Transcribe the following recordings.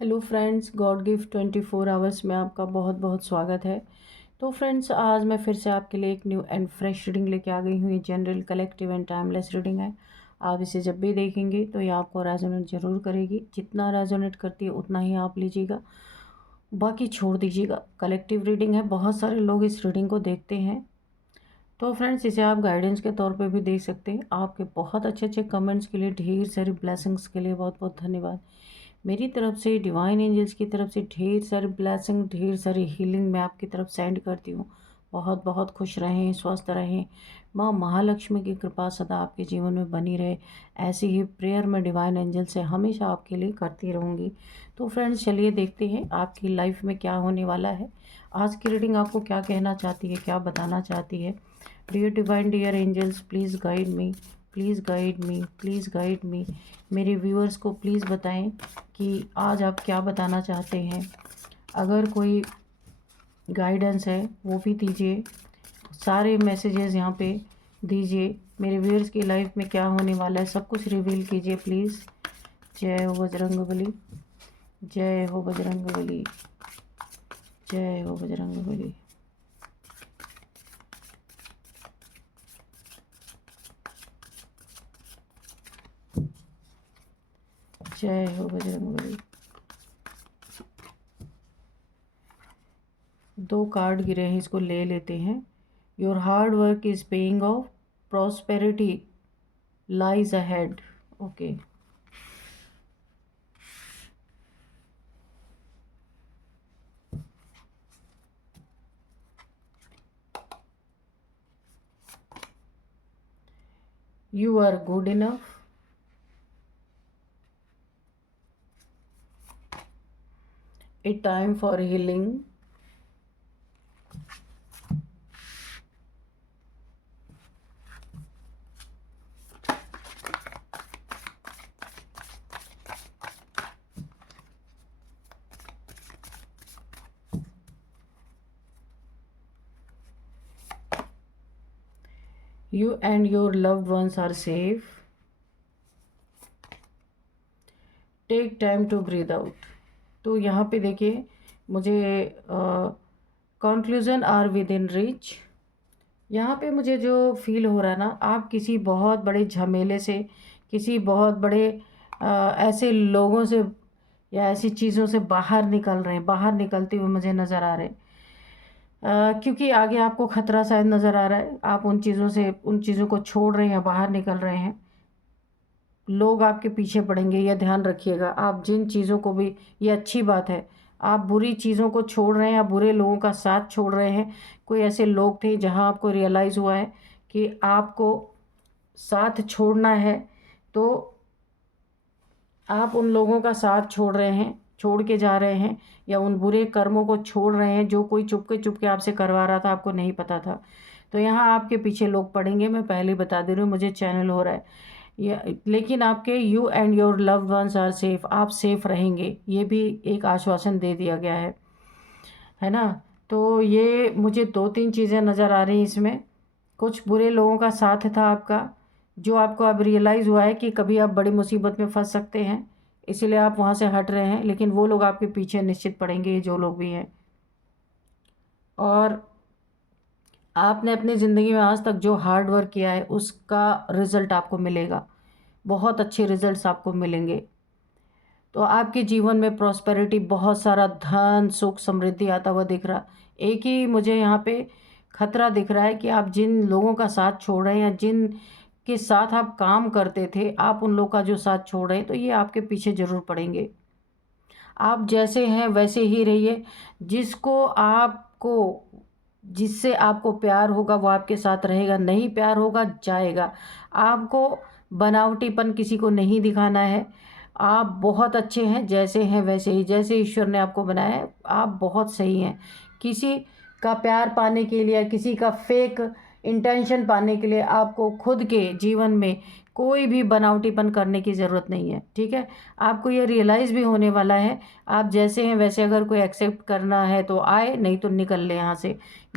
Hello friends, God gift 24 hours में आपका बहुत बहुत स्वागत है। तो फ्रेंड्स, आज मैं फिर से आपके लिए एक न्यू एंड फ्रेश रीडिंग लेके आ गई हूँ। ये general, collective and timeless reading है। आप इसे जब भी देखेंगे तो ये आपको रेजोनेट ज़रूर करेगी। जितना रेजोनेट करती है उतना ही आप लीजिएगा, बाकी छोड़ दीजिएगा। कलेक्टिव रीडिंग है, बहुत सारे लोग इस रीडिंग को देखते हैं। तो फ्रेंड्स, इसे आप गाइडेंस के तौर पे भी देख सकते हैं। आपके बहुत अच्छे अच्छे कमेंट्स के लिए, ढेर सारी ब्लेसिंग्स के लिए बहुत बहुत धन्यवाद। मेरी तरफ से, डिवाइन एंजल्स की तरफ से ढेर सारी ब्लेसिंग, ढेर सारी हीलिंग मैं आपकी तरफ सेंड करती हूँ। बहुत बहुत खुश रहें, स्वस्थ रहें। माँ महालक्ष्मी की कृपा सदा आपके जीवन में बनी रहे। ऐसी ही प्रेयर मैं डिवाइन एंजल से हमेशा आपके लिए करती रहूँगी। तो फ्रेंड्स, चलिए देखते हैं आपकी लाइफ में क्या होने वाला है। आज की रीडिंग आपको क्या कहना चाहती है, क्या बताना चाहती है। Dear divine, dear angels, please guide me, please guide me, please guide me. मेरे व्यूअर्स को प्लीज़ बताएं कि आज आप क्या बताना चाहते हैं। अगर कोई गाइडेंस है वो भी दीजिए। सारे मैसेजेस यहाँ पे दीजिए। मेरे व्यूअर्स की लाइफ में क्या होने वाला है सब कुछ रिवील कीजिए प्लीज़। जय हो बजरंगबली, जय हो बजरंगबली, जय हो बजरंगबली। जय हो बजरंगबली। 2 कार्ड गिरे हैं, इसको ले लेते हैं। Your hard work is paying off, prosperity lies ahead. Okay, you are good enough, a time for healing, you and your loved ones are safe, take time to breathe out. तो यहाँ पे देखिए, मुझे conclusion are within reach. यहाँ पे मुझे जो feel हो रहा है ना, आप किसी बहुत बड़े झमेले से, किसी बहुत बड़े ऐसे लोगों से या ऐसी चीज़ों से बाहर निकल रहे हैं, बाहर निकलते हुए मुझे नज़र आ रहे हैं। क्योंकि आगे आपको ख़तरा शायद नज़र आ रहा है। आप उन चीज़ों से, उन चीज़ों को छोड़ रहे हैं, बाहर निकल रहे हैं। लोग आपके पीछे पड़ेंगे, यह ध्यान रखिएगा। आप जिन चीज़ों को भी, ये अच्छी बात है, आप बुरी चीज़ों को छोड़ रहे हैं या बुरे लोगों का साथ छोड़ रहे हैं। कोई ऐसे लोग थे जहां आपको रियलाइज़ हुआ है कि आपको साथ छोड़ना है, तो आप उन लोगों का साथ छोड़ रहे हैं, छोड़ के जा रहे हैं, या उन बुरे कर्मों को छोड़ रहे हैं जो कोई चुपके आपसे करवा रहा था, आपको नहीं पता था। तो यहाँ आपके पीछे लोग पड़ेंगे, मैं पहले बता दे रही हूँ, मुझे चैनल हो रहा है ये। लेकिन आपके you and your loved ones are safe, आप सेफ रहेंगे, ये भी एक आश्वासन दे दिया गया है ना। तो ये मुझे 2-3 चीज़ें नज़र आ रही हैं इसमें। कुछ बुरे लोगों का साथ था आपका, जो आपको अब रियलाइज़ हुआ है कि कभी आप बड़ी मुसीबत में फंस सकते हैं, इसीलिए आप वहाँ से हट रहे हैं। लेकिन वो लोग आपके पीछे निश्चित पड़ेंगे, ये जो लोग भी हैं। और आपने अपनी ज़िंदगी में आज तक जो हार्ड वर्क किया है उसका रिज़ल्ट आपको मिलेगा, बहुत अच्छे रिज़ल्ट्स आपको मिलेंगे। तो आपके जीवन में प्रॉस्पेरिटी, बहुत सारा धन, सुख, समृद्धि आता हुआ दिख रहा। एक ही मुझे यहाँ पे खतरा दिख रहा है कि आप जिन लोगों का साथ छोड़ रहे हैं या जिन के साथ आप काम करते थे, आप उन लोगों का जो साथ छोड़ रहे हैं, तो ये आपके पीछे ज़रूर पड़ेंगे। आप जैसे हैं वैसे ही रहिए। जिससे आपको प्यार होगा वो आपके साथ रहेगा, नहीं प्यार होगा जाएगा। आपको बनावटीपन किसी को नहीं दिखाना है। आप बहुत अच्छे हैं, जैसे हैं वैसे ही, जैसे ईश्वर ने आपको बनाया है आप बहुत सही हैं। किसी का प्यार पाने के लिए, किसी का फेक इंटेंशन पाने के लिए आपको खुद के जीवन में कोई भी बनावटीपन करने की ज़रूरत नहीं है, ठीक है। आपको ये रियलाइज़ भी होने वाला है, आप जैसे हैं वैसे अगर कोई एक्सेप्ट करना है तो आए, नहीं तो निकल ले यहाँ से।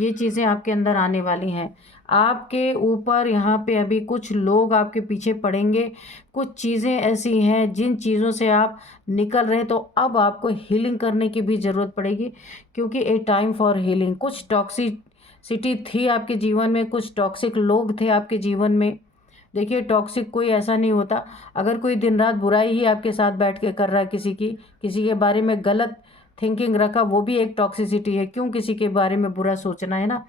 ये चीज़ें आपके अंदर आने वाली हैं। आपके ऊपर यहाँ पे अभी कुछ लोग आपके पीछे पड़ेंगे। कुछ चीज़ें ऐसी हैं जिन चीज़ों से आप निकल रहे हैं, तो अब आपको हीलिंग करने की भी ज़रूरत पड़ेगी, क्योंकि ए टाइम फॉर हीलिंग। कुछ टॉक्सिसिटी थी आपके जीवन में, कुछ टॉक्सिक लोग थे आपके जीवन में। देखिए, टॉक्सिक कोई ऐसा नहीं होता। अगर कोई दिन रात बुराई ही आपके साथ बैठ के कर रहा है, किसी के बारे में गलत थिंकिंग रखा, वो भी एक टॉक्सिसिटी है। क्यों किसी के बारे में बुरा सोचना, है ना।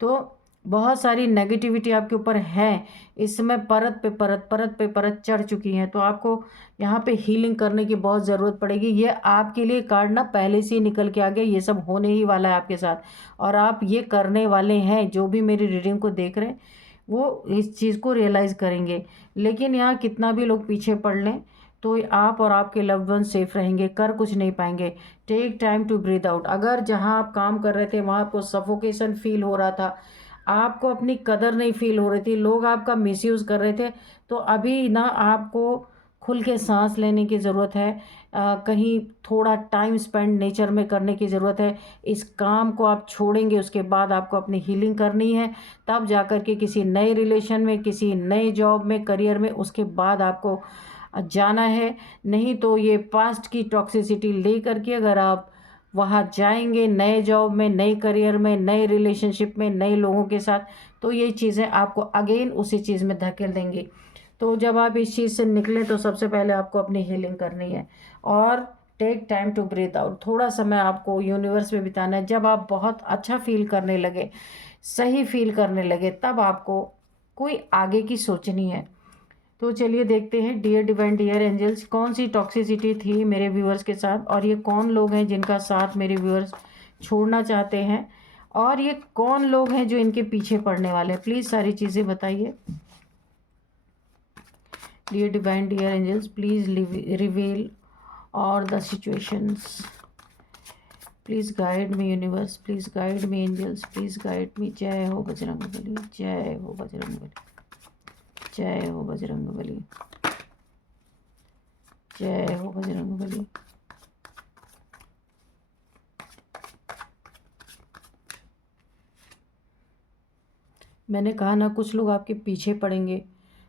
तो बहुत सारी नेगेटिविटी आपके ऊपर है इस समय, परत पे परत चढ़ चुकी हैं। तो आपको यहाँ पे हीलिंग करने की बहुत ज़रूरत पड़ेगी। ये आपके लिए कार्ड ना पहले से ही निकल के आ गया, ये सब होने ही वाला है आपके साथ, और आप ये करने वाले हैं। जो भी मेरी रीडिंग को देख रहे हैं वो इस चीज़ को रियलाइज़ करेंगे। लेकिन यहाँ कितना भी लोग पीछे पड़ लें, तो आप और आपके लव्ड वन सेफ रहेंगे, कर कुछ नहीं पाएंगे। Take time to breathe out. अगर जहाँ आप काम कर रहे थे वहाँ आपको सफोकेशन फील हो रहा था, आपको अपनी कदर नहीं फील हो रही थी, लोग आपका मिसयूज़ कर रहे थे, तो अभी ना आपको खुल के सांस लेने की ज़रूरत है। कहीं थोड़ा टाइम स्पेंड नेचर में करने की ज़रूरत है। इस काम को आप छोड़ेंगे, उसके बाद आपको अपनी हीलिंग करनी है, तब जाकर के किसी नए रिलेशन में, किसी नए जॉब में, करियर में, उसके बाद आपको जाना है। नहीं तो ये पास्ट की टॉक्सिसिटी ले करके अगर आप वहाँ जाएंगे, नए जॉब में, नए करियर में, नए रिलेशनशिप में, नए लोगों के साथ, तो ये चीज़ें आपको अगेन उसी चीज़ में धकेल देंगी। तो जब आप इस चीज़ से निकलें, तो सबसे पहले आपको अपनी हीलिंग करनी है, और take time to breathe out. थोड़ा समय आपको यूनिवर्स में बिताना है। जब आप बहुत अच्छा फील करने लगे, सही फील करने लगे, तब आपको कोई आगे की सोचनी है। तो चलिए देखते हैं, डियर डिवाइन, डियर एंजल्स, कौन सी टॉक्सिसिटी थी मेरे व्यूअर्स के साथ, और ये कौन लोग हैं जिनका साथ मेरे व्यूअर्स छोड़ना चाहते हैं, और ये कौन लोग हैं जो इनके पीछे पड़ने वाले हैं। प्लीज़ सारी चीज़ें बताइए। Dear divine, dear angels, please reveal all the situations. Please guide me universe, please guide me angels, please guide me. जय हो बजरंगबली, जय हो बजरंगबली, जय हो बजरंगबली, जय हो बजरंगबली। मैंने कहा ना, कुछ लोग आपके पीछे पड़ेंगे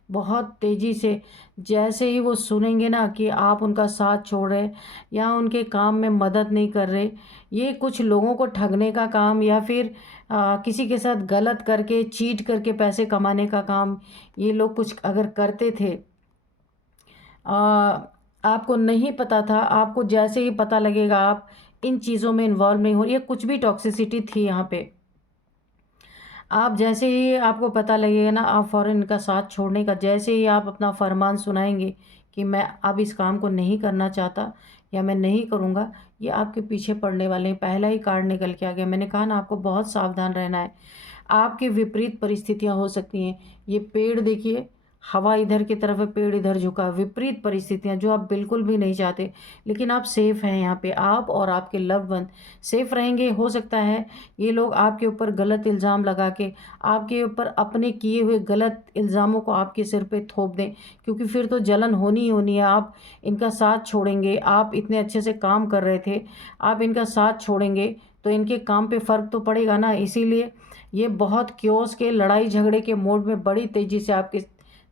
बहुत तेज़ी से। जैसे ही वो सुनेंगे ना कि आप उनका साथ छोड़ रहे या उनके काम में मदद नहीं कर रहे, ये कुछ लोगों को ठगने का काम, या फिर किसी के साथ गलत करके, चीट करके पैसे कमाने का काम ये लोग कुछ अगर करते थे, आपको नहीं पता था, आपको जैसे ही पता लगेगा आप इन चीज़ों में इन्वॉल्व नहीं हो रही है। कुछ भी टॉक्सिसिटी थी यहाँ पे, आप जैसे ही आपको पता लगेगा ना, आप फ़ौरन इनका साथ छोड़ने का, जैसे ही आप अपना फरमान सुनाएंगे कि मैं अब इस काम को नहीं करना चाहता या मैं नहीं करूँगा, ये आपके पीछे पड़ने वाले हैं। पहला ही कार्ड निकल के आ गया। मैंने कहा ना, आपको बहुत सावधान रहना है। आपके विपरीत परिस्थितियाँ हो सकती हैं। ये पेड़ देखिए, हवा इधर की तरफ है, पेड़ इधर झुका। विपरीत परिस्थितियाँ जो आप बिल्कुल भी नहीं चाहते, लेकिन आप सेफ हैं यहाँ पे। आप और आपके लव्ड वन सेफ रहेंगे। हो सकता है ये लोग आपके ऊपर गलत इल्ज़ाम लगा के, आपके ऊपर अपने किए हुए गलत इल्ज़ामों को आपके सिर पे थोप दें, क्योंकि फिर तो जलन होनी ही होनी है। आप इनका साथ छोड़ेंगे, आप इतने अच्छे से काम कर रहे थे, आप इनका साथ छोड़ेंगे तो इनके काम पे फ़र्क तो पड़ेगा ना। इसीलिए ये बहुत क्योस के, लड़ाई झगड़े के मोड में बड़ी तेज़ी से आपके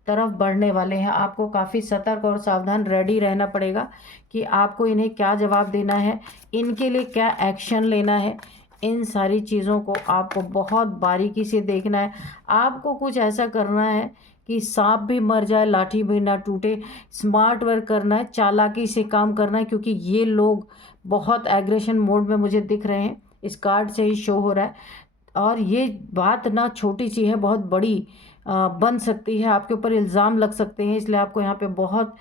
तरफ बढ़ने वाले हैं। आपको काफ़ी सतर्क और सावधान रेडी रहना पड़ेगा कि आपको इन्हें क्या जवाब देना है, इनके लिए क्या एक्शन लेना है। इन सारी चीज़ों को आपको बहुत बारीकी से देखना है। आपको कुछ ऐसा करना है कि सांप भी मर जाए, लाठी भी ना टूटे। स्मार्ट वर्क करना है, चालाकी से काम करना है, क्योंकि ये लोग बहुत एग्रेशन मोड में मुझे दिख रहे हैं, इस कार्ड से ही शो हो रहा है। और ये बात ना छोटी सी है, बहुत बड़ी बन सकती है, आपके ऊपर इल्ज़ाम लग सकते हैं। इसलिए आपको यहाँ पे बहुत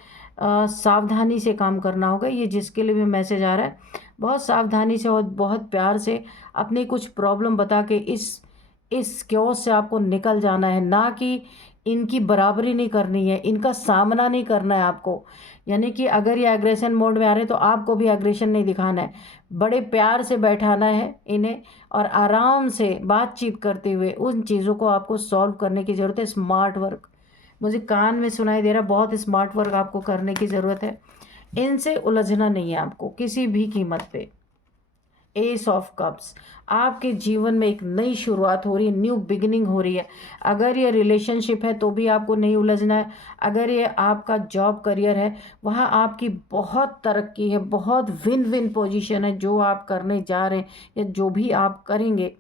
सावधानी से काम करना होगा। ये जिसके लिए भी मैसेज आ रहा है, बहुत सावधानी से और बहुत प्यार से अपनी कुछ प्रॉब्लम बता के इस क्योस से आपको निकल जाना है। ना कि इनकी बराबरी नहीं करनी है, इनका सामना नहीं करना है आपको। यानी कि अगर ये एग्रेशन मोड में आ रहे हैं तो आपको भी एग्रेशन नहीं दिखाना है, बड़े प्यार से बैठाना है इन्हें, और आराम से बातचीत करते हुए उन चीज़ों को आपको सॉल्व करने की ज़रूरत है। स्मार्ट वर्क मुझे कान में सुनाई दे रहा है, बहुत स्मार्ट वर्क आपको करने की ज़रूरत है। इनसे उलझना नहीं है आपको किसी भी कीमत पे। एस ऑफ कप्स, आपके जीवन में एक नई शुरुआत हो रही है, न्यू बिगिनिंग हो रही है। अगर ये रिलेशनशिप है तो भी आपको नहीं उलझना है, अगर ये आपका जॉब करियर है वहाँ आपकी बहुत तरक्की है, बहुत विन विन पोजीशन है। जो आप करने जा रहे हैं या जो भी आप करेंगे,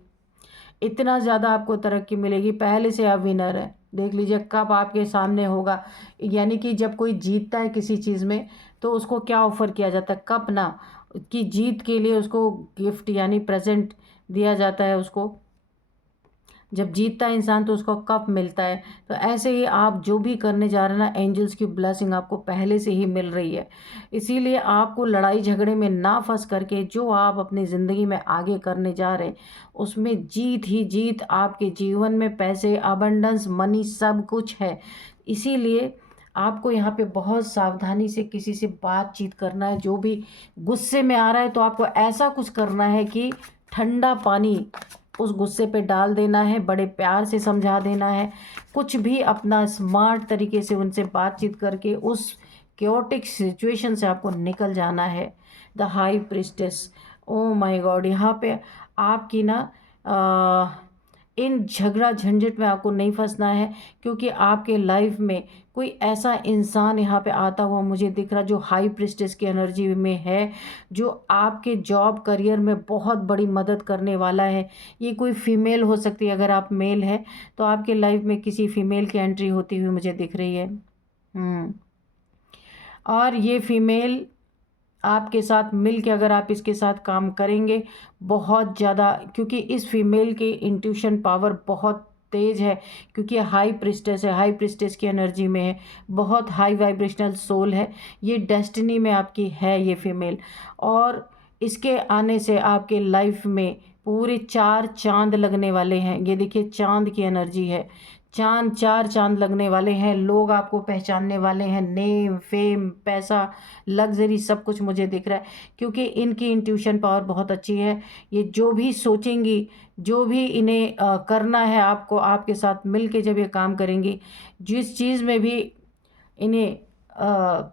इतना ज़्यादा आपको तरक्की मिलेगी, पहले से आप विनर हैं। देख लीजिए कप आपके सामने होगा, यानी कि जब कोई जीतता है किसी चीज़ में तो उसको क्या ऑफ़र किया जाता है, कप ना, कि जीत के लिए उसको गिफ्ट यानी प्रेजेंट दिया जाता है उसको। जब जीतता है इंसान तो उसको कप मिलता है। तो ऐसे ही आप जो भी करने जा रहे हैं ना, एंजल्स की ब्लेसिंग आपको पहले से ही मिल रही है। इसीलिए आपको लड़ाई झगड़े में ना फंस करके जो आप अपनी ज़िंदगी में आगे करने जा रहे हैं उसमें जीत ही जीत। आपके जीवन में पैसे, अबंडेंस, मनी सब कुछ है। इसीलिए आपको यहाँ पे बहुत सावधानी से किसी से बातचीत करना है। जो भी गुस्से में आ रहा है तो आपको ऐसा कुछ करना है कि ठंडा पानी उस गुस्से पे डाल देना है, बड़े प्यार से समझा देना है। कुछ भी अपना स्मार्ट तरीके से उनसे बातचीत करके उस क्योटिक सिचुएशन से आपको निकल जाना है। The high priestess, oh my God, यहाँ पे आपकी ना इन झगड़ा झंझट में आपको नहीं फंसना है, क्योंकि आपके लाइफ में कोई ऐसा इंसान यहाँ पे आता हुआ मुझे दिख रहा जो हाई प्रिस्टेस की एनर्जी में है, जो आपके जॉब करियर में बहुत बड़ी मदद करने वाला है। ये कोई फीमेल हो सकती है, अगर आप मेल हैं तो आपके लाइफ में किसी फीमेल की एंट्री होती हुई मुझे दिख रही है। और ये फीमेल आपके साथ मिल के अगर आप इसके साथ काम करेंगे बहुत ज़्यादा, क्योंकि इस फीमेल की इंट्यूशन पावर बहुत तेज़ है, क्योंकि हाई प्रिस्टेस है, हाई प्रिस्टेस की एनर्जी में है, बहुत हाई वाइब्रेशनल सोल है, ये डेस्टिनी में आपकी है ये फीमेल। और इसके आने से आपके लाइफ में पूरे 4 चांद लगने वाले हैं। ये देखिए चांद की एनर्जी है, चांद, 4 चांद लगने वाले हैं। लोग आपको पहचानने वाले हैं, नेम, फेम, पैसा, लग्जरी सब कुछ मुझे दिख रहा है, क्योंकि इनकी इंट्यूशन पावर बहुत अच्छी है। ये जो भी सोचेंगी, जो भी इन्हें करना है आपको, आपके साथ मिल के जब ये काम करेंगी, जिस चीज़ में भी इन्हें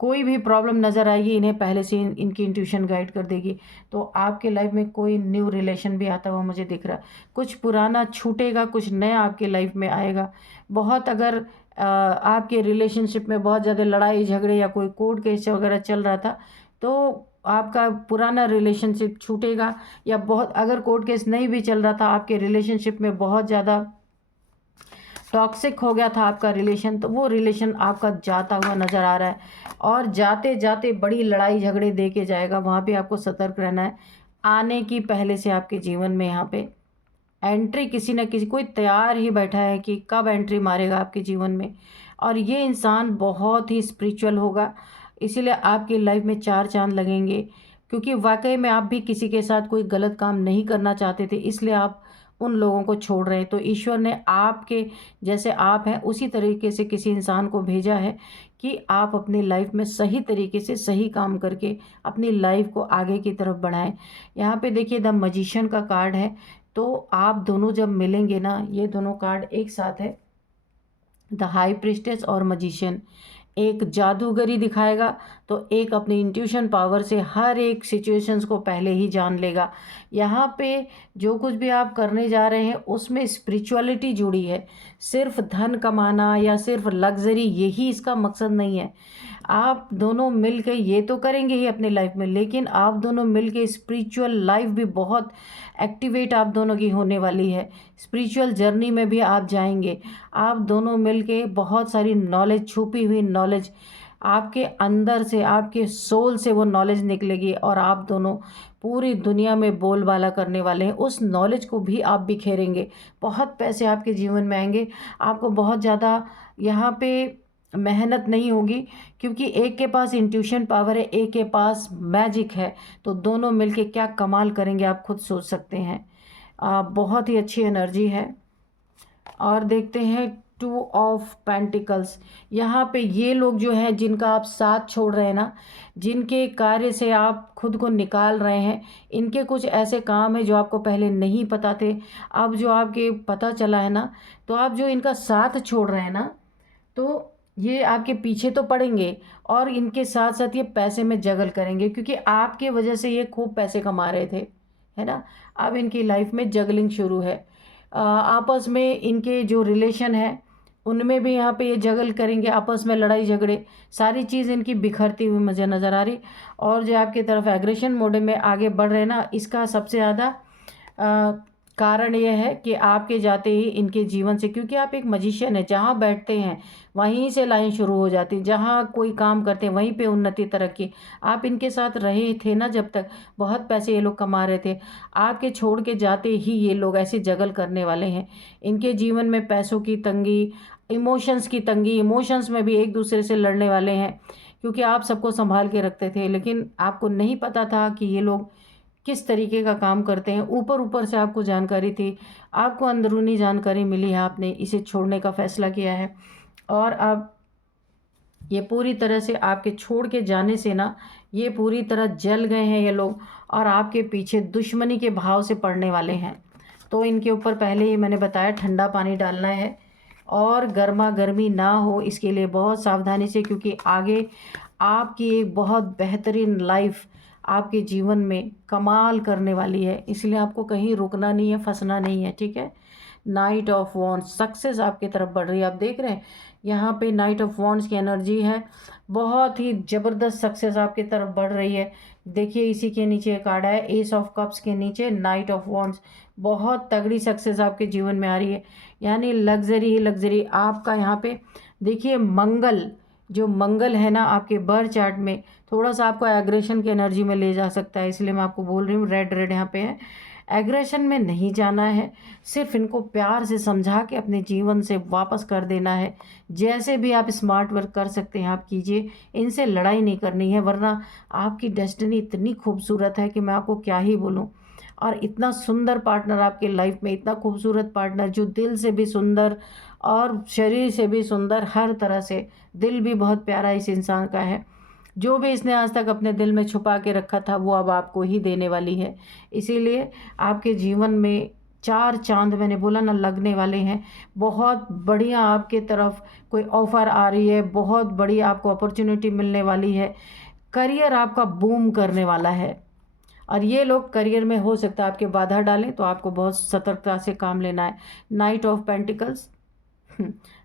कोई भी प्रॉब्लम नज़र आएगी, इन्हें पहले से इनकी इंट्यूशन गाइड कर देगी। तो आपके लाइफ में कोई न्यू रिलेशन भी आता हुआ मुझे दिख रहा है। कुछ पुराना छूटेगा, कुछ नया आपके लाइफ में आएगा। बहुत अगर आपके रिलेशनशिप में बहुत ज़्यादा लड़ाई झगड़े या कोई कोर्ट केस वगैरह चल रहा था तो आपका पुराना रिलेशनशिप छूटेगा। या बहुत अगर कोर्ट केस नहीं भी चल रहा था, आपके रिलेशनशिप में बहुत ज़्यादा टॉक्सिक हो गया था आपका रिलेशन, तो वो रिलेशन आपका जाता हुआ नज़र आ रहा है, और जाते जाते बड़ी लड़ाई झगड़े दे के जाएगा। वहाँ पे आपको सतर्क रहना है। आने की पहले से आपके जीवन में यहाँ पे एंट्री किसी न किसी, कोई तैयार ही बैठा है कि कब एंट्री मारेगा आपके जीवन में। और ये इंसान बहुत ही स्पिरिचुअल होगा, इसीलिए आपकी लाइफ में 4 चांद लगेंगे, क्योंकि वाकई में आप भी किसी के साथ कोई गलत काम नहीं करना चाहते थे, इसलिए आप उन लोगों को छोड़ रहे हैं। तो ईश्वर ने आपके जैसे आप हैं उसी तरीके से किसी इंसान को भेजा है कि आप अपनी लाइफ में सही तरीके से सही काम करके अपनी लाइफ को आगे की तरफ बढ़ाएं। यहाँ पे देखिए द मजिशियन का कार्ड है, तो आप दोनों जब मिलेंगे ना, ये दोनों कार्ड एक साथ है, द हाई प्रिस्टेस और मजिशियन। एक जादूगरी दिखाएगा तो एक अपनी इंट्यूशन पावर से हर एक सिचुएशंस को पहले ही जान लेगा। यहाँ पे जो कुछ भी आप करने जा रहे हैं उसमें स्पिरिचुअलिटी जुड़ी है। सिर्फ धन कमाना या सिर्फ लग्जरी यही इसका मकसद नहीं है। आप दोनों मिल के ये तो करेंगे ही अपने लाइफ में, लेकिन आप दोनों मिल के स्पिरिचुअल लाइफ भी बहुत एक्टिवेट आप दोनों की होने वाली है। स्पिरिचुअल जर्नी में भी आप जाएंगे। आप दोनों मिल के बहुत सारी नॉलेज, छुपी हुई नॉलेज आपके अंदर से, आपके सोल से वो नॉलेज निकलेगी, और आप दोनों पूरी दुनिया में बोलबाला करने वाले हैं। उस नॉलेज को भी आप बिखेरेंगे, बहुत पैसे आपके जीवन में आएंगे। आपको बहुत ज़्यादा यहाँ पे मेहनत नहीं होगी, क्योंकि एक के पास इंट्यूशन पावर है, एक के पास मैजिक है। तो दोनों मिलके क्या कमाल करेंगे आप खुद सोच सकते हैं। बहुत ही अच्छी एनर्जी है। और देखते हैं 2 ऑफ पेंटिकल्स। यहाँ पे ये लोग जो हैं जिनका आप साथ छोड़ रहे हैं ना, जिनके कार्य से आप खुद को निकाल रहे हैं, इनके कुछ ऐसे काम हैं जो आपको पहले नहीं पता थे, अब जो आपके पता चला है ना, तो आप जो इनका साथ छोड़ रहे हैं ना, तो ये आपके पीछे तो पड़ेंगे और इनके साथ साथ ये पैसे में जगल करेंगे, क्योंकि आपके वजह से ये खूब पैसे कमा रहे थे, है ना। अब इनकी लाइफ में जगलिंग शुरू है। आपस में इनके जो रिलेशन है उनमें भी यहाँ पे ये जगल करेंगे, आपस में लड़ाई झगड़े, सारी चीज़ इनकी बिखरती हुई मुझे नज़र आ रही। और जो आपकी तरफ एग्रेशन मोड में आगे बढ़ रहे हैं ना, इसका सबसे ज़्यादा कारण यह है कि आपके जाते ही इनके जीवन से, क्योंकि आप एक मजिशियन है, जहाँ बैठते हैं वहीं से लाइन शुरू हो जाती है, जहाँ कोई काम करते हैं वहीं पे उन्नति तरक्की। आप इनके साथ रहे थे ना, जब तक बहुत पैसे ये लोग कमा रहे थे, आपके छोड़ के जाते ही ये लोग ऐसे जगल करने वाले हैं। इनके जीवन में पैसों की तंगी, इमोशंस की तंगी, इमोशंस में भी एक दूसरे से लड़ने वाले हैं, क्योंकि आप सबको संभाल के रखते थे, लेकिन आपको नहीं पता था कि ये लोग किस तरीके का काम करते हैं। ऊपर ऊपर से आपको जानकारी थी, आपको अंदरूनी जानकारी मिली है, आपने इसे छोड़ने का फैसला किया है। और अब ये पूरी तरह से आपके छोड़ के जाने से ना, ये पूरी तरह जल गए हैं ये लोग, और आपके पीछे दुश्मनी के भाव से पड़ने वाले हैं। तो इनके ऊपर पहले ही मैंने बताया ठंडा पानी डालना है, और गर्मा गर्मी ना हो इसके लिए बहुत सावधानी से, क्योंकि आगे आपकी एक बहुत बेहतरीन लाइफ आपके जीवन में कमाल करने वाली है। इसलिए आपको कहीं रुकना नहीं है, फंसना नहीं है, ठीक है। नाइट ऑफ वॉन्ड्स, सक्सेस आपकी तरफ बढ़ रही है। आप देख रहे हैं यहाँ पे नाइट ऑफ वॉन्ड्स की एनर्जी है, बहुत ही ज़बरदस्त सक्सेस आपकी तरफ बढ़ रही है। देखिए इसी के नीचे एक कार्ड है, एस ऑफ कप्स के नीचे नाइट ऑफ वॉन्ड्स, बहुत तगड़ी सक्सेस आपके जीवन में आ रही है, यानी लग्जरी ही लग्जरी आपका यहाँ पे। देखिए मंगल, जो मंगल है ना आपके बर्थ चार्ट में, थोड़ा सा आपको एग्रेशन की एनर्जी में ले जा सकता है, इसलिए मैं आपको बोल रही हूँ रेड रेड यहाँ पे है। एग्रेशन में नहीं जाना है, सिर्फ इनको प्यार से समझा के अपने जीवन से वापस कर देना है। जैसे भी आप स्मार्ट वर्क कर सकते हैं आप कीजिए, इनसे लड़ाई नहीं करनी है, वरना आपकी डेस्टिनी इतनी खूबसूरत है कि मैं आपको क्या ही बोलूँ। और इतना सुंदर पार्टनर आपके लाइफ में, इतना खूबसूरत पार्टनर जो दिल से भी सुंदर और शरीर से भी सुंदर, हर तरह से दिल भी बहुत प्यारा इस इंसान का है। जो भी इसने आज तक अपने दिल में छुपा के रखा था वो अब आपको ही देने वाली है। इसीलिए आपके जीवन में चार चांद मैंने बोला ना लगने वाले हैं। बहुत बढ़िया आपके तरफ कोई ऑफ़र आ रही है, बहुत बड़ी आपको अपॉर्चुनिटी मिलने वाली है, करियर आपका बूम करने वाला है। और ये लोग करियर में हो सकता है आपके बाधा डालें, तो आपको बहुत सतर्कता से काम लेना है। नाइट ऑफ पेंटिकल्स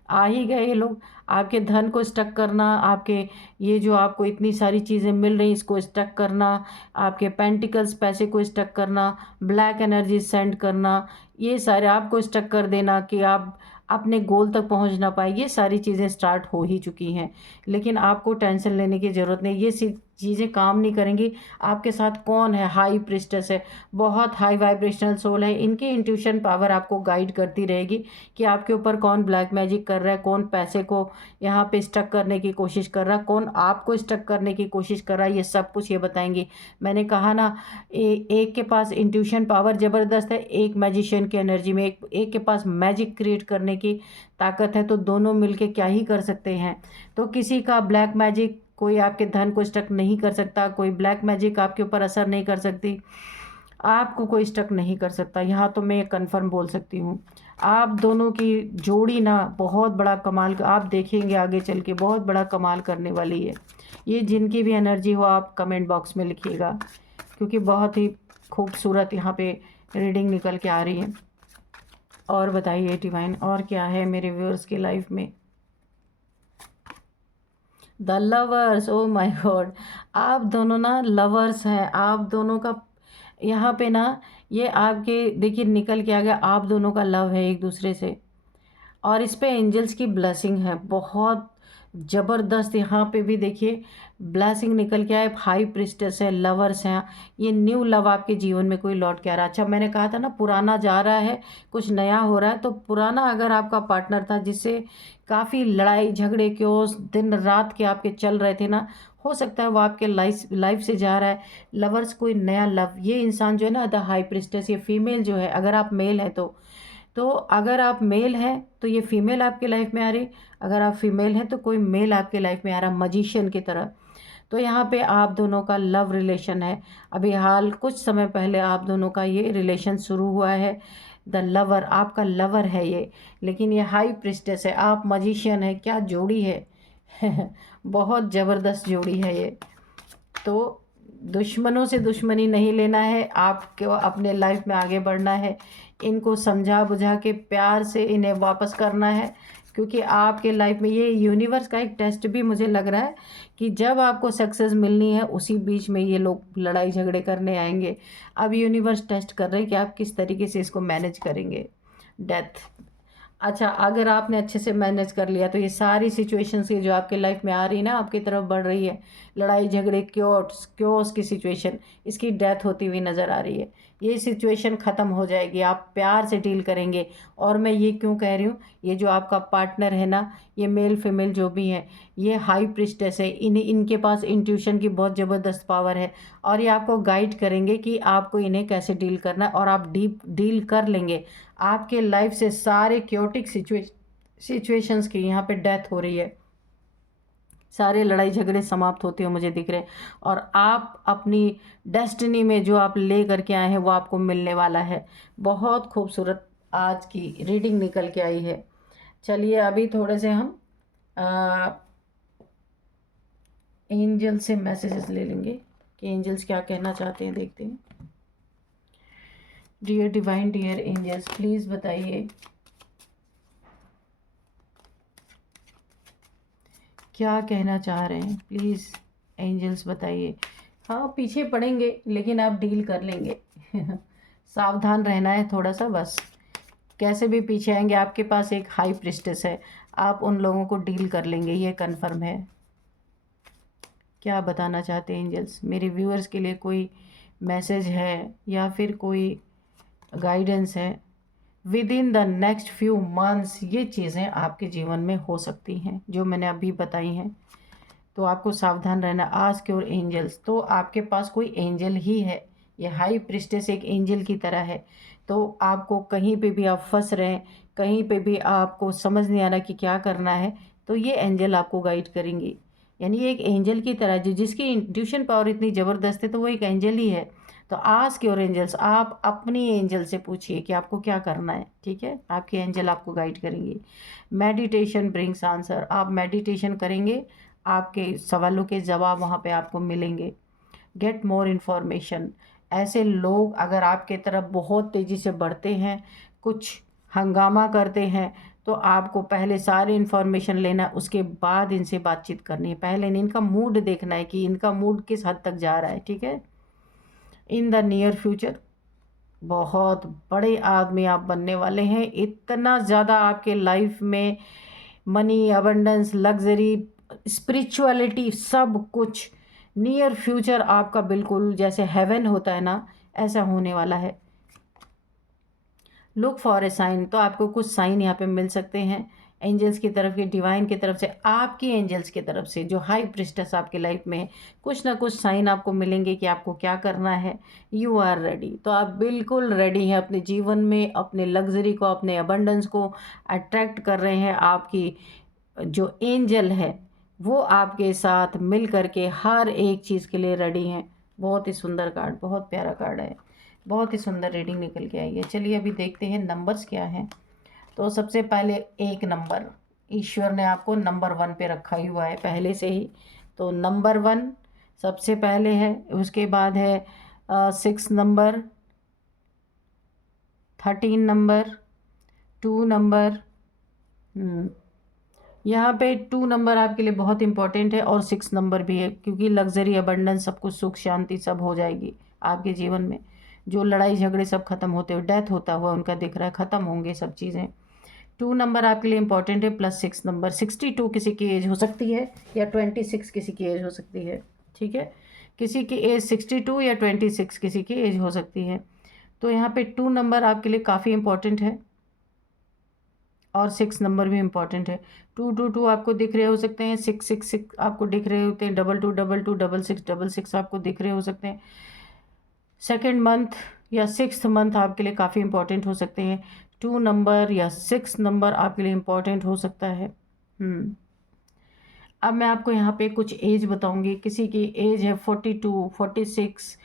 आ ही गए ये लोग। आपके धन को स्टक करना, आपके ये जो आपको इतनी सारी चीज़ें मिल रही इसको स्टक करना, आपके पेंटिकल्स पैसे को स्टक करना, ब्लैक एनर्जी सेंड करना, ये सारे आपको स्टक कर देना कि आप अपने गोल तक पहुंच ना पाए, ये सारी चीज़ें स्टार्ट हो ही चुकी हैं। लेकिन आपको टेंशन लेने की ज़रूरत नहीं, ये चीज़ें काम नहीं करेंगी। आपके साथ कौन है? हाई प्रिस्टेस है, बहुत हाई वाइब्रेशनल सोल है। इनकी इंट्यूशन पावर आपको गाइड करती रहेगी कि आपके ऊपर कौन ब्लैक मैजिक कर रहा है, कौन पैसे को यहाँ पे स्टक करने की कोशिश कर रहा है, कौन आपको स्टक करने की कोशिश कर रहा है, ये सब कुछ ये बताएंगी। मैंने कहा ना, एक के पास इंट्यूशन पावर ज़बरदस्त है, एक मैजिशियन की एनर्जी में, एक के पास मैजिक क्रिएट करने की ताकत है, तो दोनों मिलके क्या ही कर सकते हैं। तो किसी का ब्लैक मैजिक कोई आपके धन को स्टक नहीं कर सकता, कोई ब्लैक मैजिक आपके ऊपर असर नहीं कर सकती, आपको कोई स्टक नहीं कर सकता। यहाँ तो मैं कन्फर्म बोल सकती हूँ, आप दोनों की जोड़ी ना बहुत बड़ा कमाल, आप देखेंगे आगे चल के बहुत बड़ा कमाल करने वाली है। ये जिनकी भी एनर्जी हो आप कमेंट बॉक्स में लिखिएगा, क्योंकि बहुत ही खूबसूरत यहाँ पे रीडिंग निकल के आ रही है। और बताइए डिवाइन, और क्या है मेरे व्यूअर्स की लाइफ में? The lovers, oh my God, आप दोनों ना लवर्स हैं। आप दोनों का यहाँ पे ना, ये आपके देखिए निकल के आ गया, आप दोनों का लव है एक दूसरे से, और इस पे एंजल्स की ब्लेसिंग है बहुत ज़बरदस्त। यहाँ पे भी देखिए ब्लेसिंग निकल के आए, हाई प्रिस्टेस है, लवर्स हैं, ये न्यू लव आपके जीवन में कोई लौट के आ रहा है। अच्छा मैंने कहा था ना पुराना जा रहा है, कुछ नया हो रहा है, तो पुराना अगर आपका पार्टनर था जिससे काफ़ी लड़ाई झगड़े क्यों दिन रात के आपके चल रहे थे ना, हो सकता है वो आपके लाइफ से जा रहा है। लवर्स कोई नया लव, ये इंसान जो है ना द हाई प्रिस्टेस, ये फीमेल जो है, अगर आप मेल हैं तो अगर आप मेल हैं तो ये फीमेल आपकी लाइफ में आ रही, अगर आप फीमेल हैं तो कोई मेल आपकी लाइफ में आ रहा मजिशियन की तरह। तो यहाँ पे आप दोनों का लव रिलेशन है, अभी हाल कुछ समय पहले आप दोनों का ये रिलेशन शुरू हुआ है। द लवर आपका लवर है ये, लेकिन ये हाई प्रिस्टेस है, आप मजिशियन है, क्या जोड़ी है, बहुत ज़बरदस्त जोड़ी है ये। तो दुश्मनों से दुश्मनी नहीं लेना है, आपको अपने लाइफ में आगे बढ़ना है। इनको समझा बुझा के प्यार से इन्हें वापस करना है, क्योंकि आपके लाइफ में ये यूनिवर्स का एक टेस्ट भी मुझे लग रहा है कि जब आपको सक्सेस मिलनी है उसी बीच में ये लोग लड़ाई झगड़े करने आएंगे। अब यूनिवर्स टेस्ट कर रहे हैं कि आप किस तरीके से इसको मैनेज करेंगे। डेथ, अच्छा, अगर आपने अच्छे से मैनेज कर लिया तो ये सारी सिचुएशंस की जो आपके लाइफ में आ रही है ना, आपकी तरफ बढ़ रही है, लड़ाई झगड़े, क्योट्स क्योस की सिचुएशन, इसकी डेथ होती हुई नज़र आ रही है। ये सिचुएशन ख़त्म हो जाएगी, आप प्यार से डील करेंगे। और मैं ये क्यों कह रही हूँ, ये जो आपका पार्टनर है ना, ये मेल फीमेल जो भी है, ये हाई प्रिस्टेस है। इनके पास इंट्यूशन की बहुत ज़बरदस्त पावर है, और ये आपको गाइड करेंगे कि आपको इन्हें कैसे डील करना है, और आप डीप डील कर लेंगे। आपके लाइफ से सारे क्योटिक सिचुएशंस की यहाँ पे डेथ हो रही है, सारे लड़ाई झगड़े समाप्त होते हुए मुझे दिख रहे हैं, और आप अपनी डेस्टिनी में जो आप ले करके आए हैं वो आपको मिलने वाला है। बहुत खूबसूरत आज की रीडिंग निकल के आई है। चलिए अभी थोड़े से हम एंजल से मैसेजेस ले लेंगे कि एंजल्स क्या कहना चाहते हैं, देखते हैं। Dear divine, dear angels, please बताइए क्या कहना चाह रहे हैं, प्लीज़ एंजल्स बताइए। हाँ, पीछे पड़ेंगे लेकिन आप डील कर लेंगे। सावधान रहना है थोड़ा सा बस। कैसे भी पीछे आएंगे, आपके पास एक हाई प्रिस्टेस है, आप उन लोगों को डील कर लेंगे, ये कन्फर्म है। क्या बताना चाहते हैं एंजल्स, मेरे व्यूअर्स के लिए कोई मैसेज है या फिर कोई गाइडेंस है? With in the next few months ये चीज़ें आपके जीवन में हो सकती हैं जो मैंने अभी बताई हैं, तो आपको सावधान रहना। आस्क योर एंजल्स, तो आपके पास कोई एंजल ही है, ये हाई प्रिस्टेस एक एंजल की तरह है। तो आपको कहीं पे भी आप फंस रहे हैं, कहीं पे भी आपको समझ नहीं आ रहा कि क्या करना है, तो ये एंजल आपको गाइड करेंगी। यानी ये एक एंजल की तरह, जो जिसकी इंट्यूशन पावर इतनी ज़बरदस्त है, तो वो एक एंजल ही है। तो आस्क योर एंजल्स, आप अपनी एंजल से पूछिए कि आपको क्या करना है, ठीक है? आपके एंजल आपको गाइड करेंगे। मेडिटेशन ब्रिंग्स आंसर, आप मेडिटेशन करेंगे, आपके सवालों के जवाब वहाँ पे आपको मिलेंगे। गेट मोर इन्फॉर्मेशन, ऐसे लोग अगर आपके तरफ बहुत तेज़ी से बढ़ते हैं, कुछ हंगामा करते हैं, तो आपको पहले सारे इन्फॉर्मेशन लेना, उसके बाद इनसे बातचीत करनी है। पहले इनका मूड देखना है कि इनका मूड किस हद तक जा रहा है, ठीक है? इन द नियर फ्यूचर बहुत बड़े आदमी आप बनने वाले हैं। इतना ज़्यादा आपके लाइफ में मनी, अबंडेंस, लग्जरी, स्पिरिचुअलिटी, सब कुछ नियर फ्यूचर आपका बिल्कुल जैसे हेवन होता है ना, ऐसा होने वाला है। लुक फॉर ए साइन, तो आपको कुछ साइन यहाँ पे मिल सकते हैं एंजल्स की तरफ की, डिवाइन की तरफ से, आपकी एंजल्स की तरफ से, जो हाई प्रिस्टेस आपकी लाइफ में है। कुछ ना कुछ साइन आपको मिलेंगे कि आपको क्या करना है। यू आर रेडी, तो आप बिल्कुल रेडी हैं अपने जीवन में, अपने लग्जरी को, अपने अबंडेंस को अट्रैक्ट कर रहे हैं। आपकी जो एंजल है वो आपके साथ मिल करके हर एक चीज़ के लिए रेडी हैं। बहुत ही सुंदर कार्ड, बहुत प्यारा कार्ड है, बहुत ही सुंदर रीडिंग निकल के आई है। चलिए अभी देखते हैं नंबर्स क्या हैं। तो सबसे पहले एक नंबर, ईश्वर ने आपको नंबर 1 पे रखा ही हुआ है पहले से ही, तो नंबर 1 सबसे पहले है। उसके बाद है 6 नंबर, 13 नंबर, 2 नंबर। यहाँ पे 2 नंबर आपके लिए बहुत इंपॉर्टेंट है, और 6 नंबर भी है, क्योंकि लग्जरी, अबंडेंस, सब कुछ, सुख शांति सब हो जाएगी आपके जीवन में। जो लड़ाई झगड़े सब खत्म होते हुए, डेथ होता हुआ उनका दिख रहा है, ख़त्म होंगे सब चीज़ें। 2 नंबर आपके लिए इंपॉर्टेंट है, प्लस 6 नंबर। 62 किसी की एज हो सकती है, या 26 किसी की एज हो सकती है, ठीक है? किसी की एज 62 या 26 किसी की एज हो सकती है। तो यहाँ पे 2 नंबर आपके लिए काफ़ी इंपॉर्टेंट है, और 6 नंबर भी इम्पॉर्टेंट है। 222 आपको दिख रहे हो सकते हैं, 666 आपको दिख रहे होते हैं, 2222, 6666 आपको दिख रहे हो सकते हैं। सेकेंड मंथ या 6th मंथ आपके लिए काफ़ी इंपॉर्टेंट हो सकते हैं। 2 नंबर या 6 नंबर आपके लिए इम्पॉर्टेंट हो सकता है। अब मैं आपको यहाँ पे कुछ एज बताऊँगी। किसी की एज है 42, 46,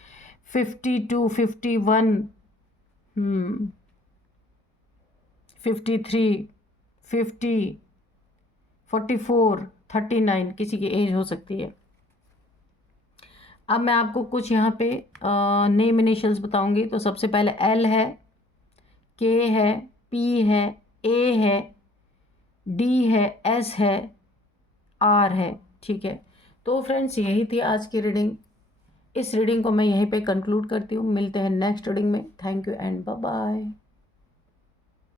52, 51, 53, 50, 44, 39 किसी की एज हो सकती है। अब मैं आपको कुछ यहाँ पे नेम इनिशियल्स बताऊंगी। तो सबसे पहले एल है, के है, पी है, ए है, डी है, एस है, आर है। ठीक है, तो फ्रेंड्स यही थी आज की रीडिंग। इस रीडिंग को मैं यहीं पे कंक्लूड करती हूँ। मिलते हैं नेक्स्ट रीडिंग में। Thank you and bye bye.